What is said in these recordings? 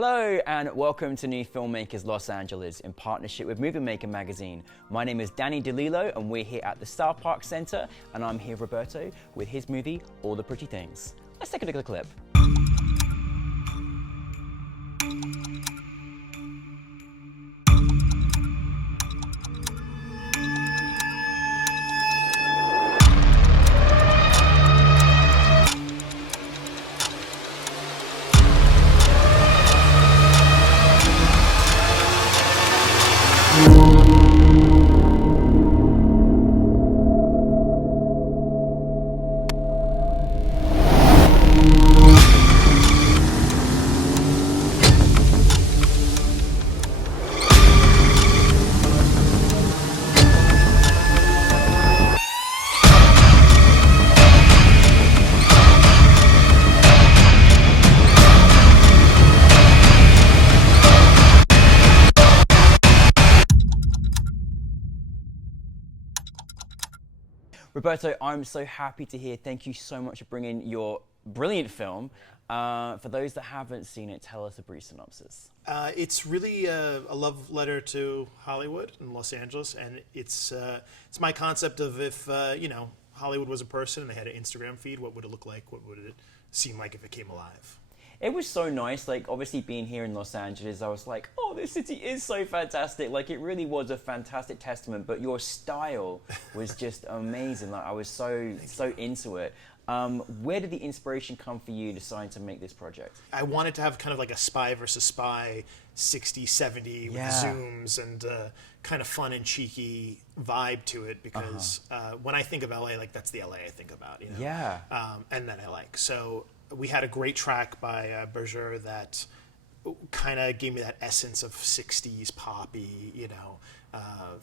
Hello and welcome to New Filmmakers Los Angeles in partnership with Movie Maker magazine. My name is Danny DeLillo and we're here at the South Park Center and I'm here with Roberto with his movie All the Pretty Things. Let's take a look at the clip. Roberto, I'm so happy to hear. Thank you so much for bringing your brilliant film. For those that haven't seen it, tell us a brief synopsis. It's really a love letter to Hollywood and Los Angeles, and it's my concept of if Hollywood was a person and they had an Instagram feed, what would it look like? What would it seem like if it came alive? It was so nice, like obviously being here in Los Angeles, I was like, oh, this city is so fantastic. Like it really was a fantastic testament, but your style was just amazing. Like I was so into it. Where did the inspiration come for you deciding to make this project? I wanted to have kind of like a spy versus spy 60, 70 with zooms and kind of fun and cheeky vibe to it because when I think of LA, like that's the LA I think about, you know? Yeah. And that I like. So we had a great track by Berger that kind of gave me that essence of 60s poppy,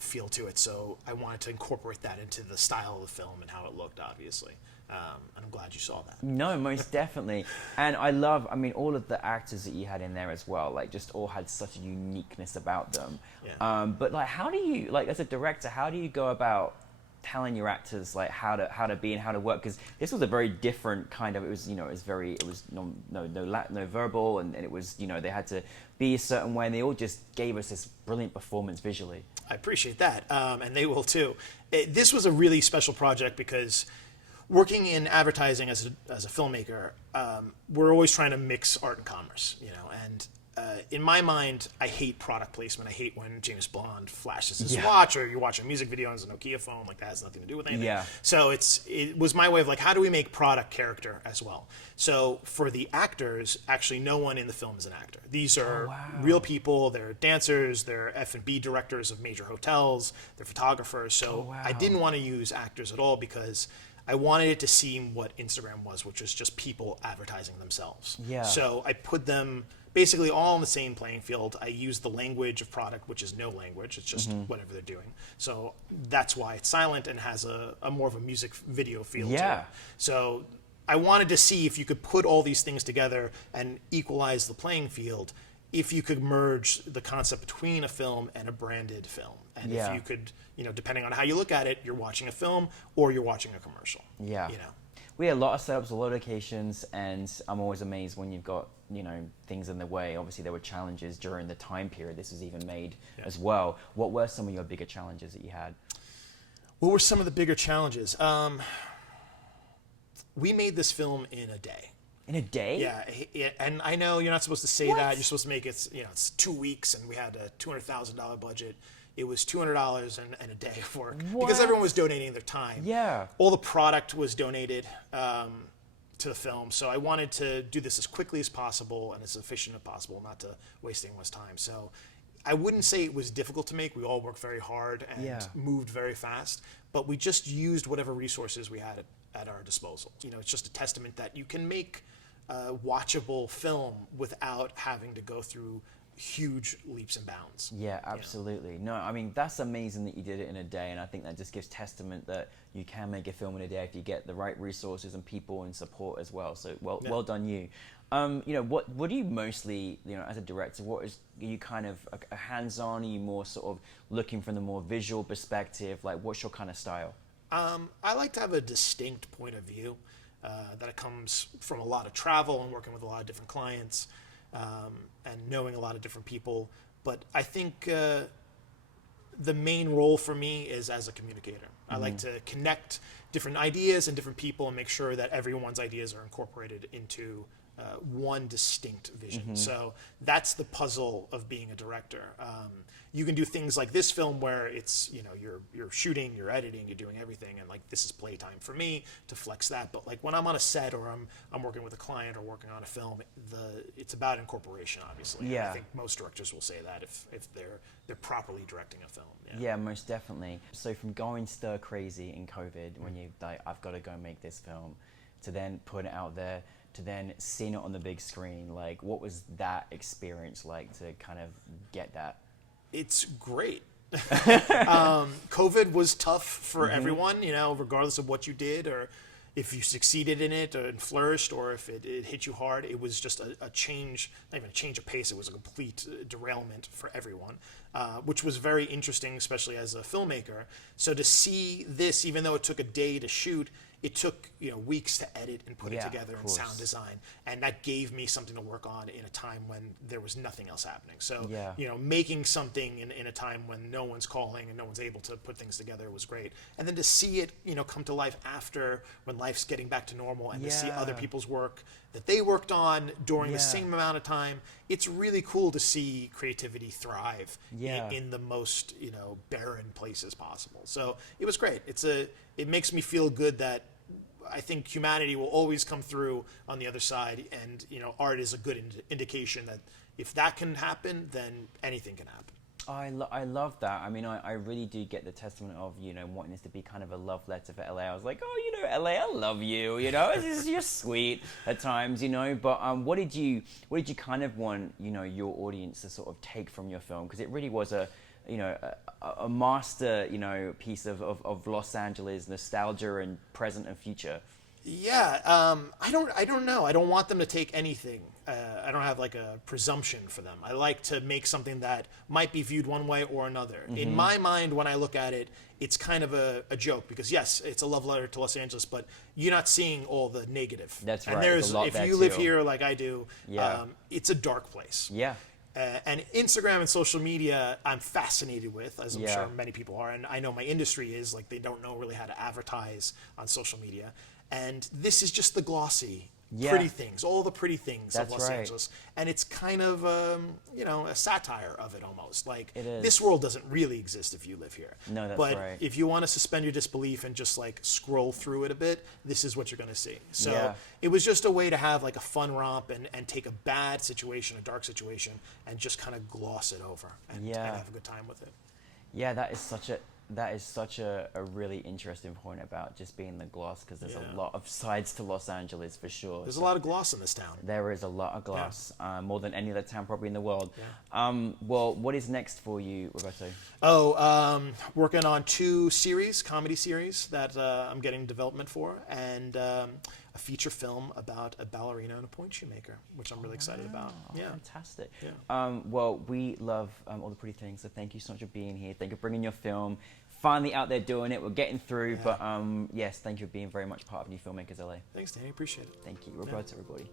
feel to it. So I wanted to incorporate that into the style of the film and how it looked, obviously. And I'm glad you saw that. No, most definitely. And I love, all of the actors that you had in there as well, like just all had such a uniqueness about them. Yeah. But like, how do you, like as a director, how do you go about telling your actors like how to be and how to work? Because this was a very different kind of, it was no verbal, and it was, they had to be a certain way, and they all just gave us this brilliant performance visually. I appreciate that, and they will too. This was a really special project because working in advertising as a filmmaker, we're always trying to mix art and commerce, and in my mind, I hate product placement. I hate when James Bond flashes his watch, or you're watching a music video on a Nokia phone. Like that has nothing to do with anything. Yeah. So it was my way of like, how do we make product character as well? So for the actors, actually, no one in the film is an actor. These are real people. They're dancers. They're F&B directors of major hotels. They're photographers. So I didn't want to use actors at all because I wanted it to seem what Instagram was, which was just people advertising themselves. Yeah. So I put them basically all on the same playing field. I use the language of product, which is no language. It's just whatever they're doing. So that's why it's silent and has a more of a music video feel to it. So I wanted to see if you could put all these things together and equalize the playing field, if you could merge the concept between a film and a branded film. And if you could, depending on how you look at it, you're watching a film or you're watching a commercial. Yeah. We had a lot of setups, a lot of locations, and I'm always amazed when you've got, things in the way. Obviously, there were challenges during the time period this was even made as well. What were some of your bigger challenges that you had? What were some of the bigger challenges? We made this film in a day. In a day? Yeah, and I know you're not supposed to say that. You're supposed to make it, it's 2 weeks, and we had a $200,000 budget. It was $200 and a day of work because everyone was donating their time. Yeah. All the product was donated to the film, so I wanted to do this as quickly as possible and as efficient as possible, not to waste anyone's time. So I wouldn't say it was difficult to make. We all worked very hard and moved very fast, but we just used whatever resources we had at our disposal. It's just a testament that you can make a watchable film without having to go through huge leaps and bounds. Yeah, absolutely. No, that's amazing that you did it in a day, and I think that just gives testament that you can make a film in a day if you get the right resources and people and support as well. So well done you. What do you mostly, as a director, are you kind of a hands-on? Are you more sort of looking from the more visual perspective? Like, what's your kind of style? I like to have a distinct point of view that comes from a lot of travel and working with a lot of different clients. and knowing a lot of different people. But I think the main role for me is as a communicator. I like to connect different ideas and different people and make sure that everyone's ideas are incorporated into one distinct vision. So that's the puzzle of being a director. You can do things like this film where it's, you know, you're shooting, you're editing, you're doing everything, and like this is playtime for me to flex that. But like when I'm on a set or I'm working with a client or working on a film, it's about incorporation, obviously. Yeah. And I think most directors will say that if they're properly directing a film. Yeah, most definitely. So from going stir crazy in COVID when you like, I've got to go make this film, to then putting it out there, to then seeing it on the big screen, like what was that experience like to kind of get that? It's great. COVID was tough for everyone, you know, regardless of what you did or if you succeeded in it and flourished or if it hit you hard. It was just a change, not even a change of pace, it was a complete derailment for everyone, which was very interesting, especially as a filmmaker. So to see this, even though it took a day to shoot, it took, you know, weeks to edit and put it together and sound design, and that gave me something to work on in a time when there was nothing else happening. So you know, making something in a time when no one's calling and no one's able to put things together was great. And then to see it, you know, come to life after, when life's getting back to normal, and to see other people's work that they worked on during the same amount of time, it's really cool to see creativity thrive in the most, you know, barren places possible. So it was great. It makes me feel good that I think humanity will always come through on the other side, and you know, art is a good indication that if that can happen, then anything can happen. I love that. I mean, I really do get the testament of, you know, wanting this to be kind of a love letter for LA. I was like, oh, you know, LA, I love you. You know, you're sweet at times, you know. But what did you kind of want, you know, your audience to sort of take from your film? Because it really was a master, you know, piece of Los Angeles nostalgia and present and future. Yeah, I don't know. I don't want them to take anything. I don't have like a presumption for them. I like to make something that might be viewed one way or another. In my mind, when I look at it, it's kind of a joke because yes, it's a love letter to Los Angeles, but you're not seeing all the negative. That's right. And there's if you live here like I do, it's a dark place. Yeah. And Instagram and social media, I'm fascinated with, as I'm sure many people are, and I know my industry is, like, they don't know really how to advertise on social media. And this is just the glossy, pretty things, all the pretty things of Los Angeles. And it's kind of, you know, a satire of it almost. Like, this world doesn't really exist if you live here. No, that's but right. if you want to suspend your disbelief and just, like, scroll through it a bit, this is what you're going to see. So it was just a way to have, like, a fun romp and take a bad situation, a dark situation, and just kind of gloss it over and have a good time with it. Yeah, that is such a really interesting point about just being the gloss, because there's a lot of sides to Los Angeles for sure. There's a lot of gloss in this town. There is a lot of gloss, more than any other town probably in the world. Well, what is next for you, Roberto? Working on 2 comedy series that I'm getting development for, and a feature film about a ballerina and a point shoemaker, which I'm really excited about. Fantastic. Well, we love all the pretty things, so thank you so much for being here. Thank you for bringing your film. Finally out there doing it. We're getting through, but yes, thank you for being very much part of NewFilmmakers LA. Thanks, Danny. Appreciate it. Thank you. Roberto, everybody.